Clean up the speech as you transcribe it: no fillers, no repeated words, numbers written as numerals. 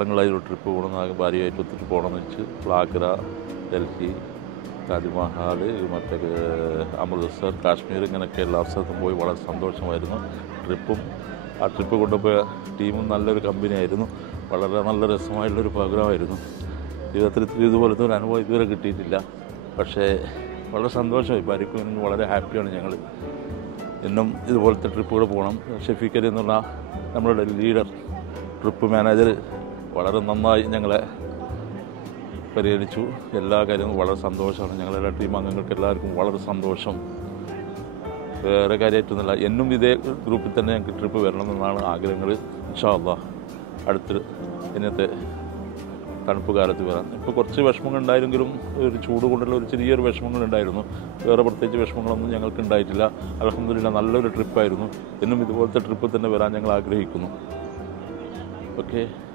സ്ഥലങ്ങളായി trip പോകണമെന്ന് ഭാര്യയായിട്ട് ഒത്തിട്ട് പോകണമെന്ന് വെച്ച് ആഗ്ര, ഡൽഹി, താജ്മഹൽ, മറ്റേ അമൃത്സർ, കാശ്മീർ ഇങ്ങനെയൊക്കെ എല്ലാ സ്ഥലത്തും പോയി വളരെ സന്തോഷമായിരുന്നു. ആ ട്രിപ്പ് കൊണ്ടുപോയ ടീമും നല്ലൊരു കമ്പനിയായിരുന്നു. വളരെ നല്ല രസമായിട്ടുള്ളൊരു പ്രോഗ്രാമായിരുന്നു. ജീവിതത്തിൽ ഇതുപോലത്തെ ഒരു അനുഭവം ഇതുവരെ കിട്ടിയിട്ടില്ല. പക്ഷേ വളരെ സന്തോഷമായി. ഭാര്യയ്ക്കും വളരെ ഹാപ്പിയാണ്. ഞങ്ങൾ എന്നും ഇതുപോലത്തെ ട്രിപ്പുകൾ പോകണം. ഷെഫീഖ് അലി എന്നുള്ള നമ്മളുടെ ലീഡർ, ട്രിപ്പ് മാനേജർ വളരെ നന്നായി ഞങ്ങളെ പരിഗണിച്ചു. എല്ലാ കാര്യങ്ങളും വളരെ സന്തോഷമാണ്. ഞങ്ങളെല്ലാ ടീം അംഗങ്ങൾക്ക് എല്ലാവർക്കും വളരെ സന്തോഷം. വേറെ കാര്യമായിട്ടൊന്നുമില്ല. എന്നും ഇതേ ഗ്രൂപ്പിൽ തന്നെ ഞങ്ങൾക്ക് ട്രിപ്പ് വരണമെന്നാണ് ആഗ്രഹങ്ങൾ. ഇൻഷാ അല്ലാഹ് അടുത്ത് ഇന്നത്തെ തണുപ്പ് കാലത്ത് വരാം. ഇപ്പോൾ കുറച്ച് വിഷമങ്ങൾ ഉണ്ടായിരുന്നെങ്കിലും ഒരു ചൂട് കൊണ്ടുള്ള ഒരു ചെറിയൊരു വിഷമങ്ങളുണ്ടായിരുന്നു. വേറെ പ്രത്യേകിച്ച് വിഷമങ്ങളൊന്നും ഞങ്ങൾക്ക് ഉണ്ടായിട്ടില്ല. അൽഹംദുലില്ലാഹ് നല്ലൊരു ട്രിപ്പായിരുന്നു. എന്നും ഇതുപോലത്തെ ട്രിപ്പ് തന്നെ വരാൻ ഞങ്ങൾ ആഗ്രഹിക്കുന്നു. ഓക്കെ.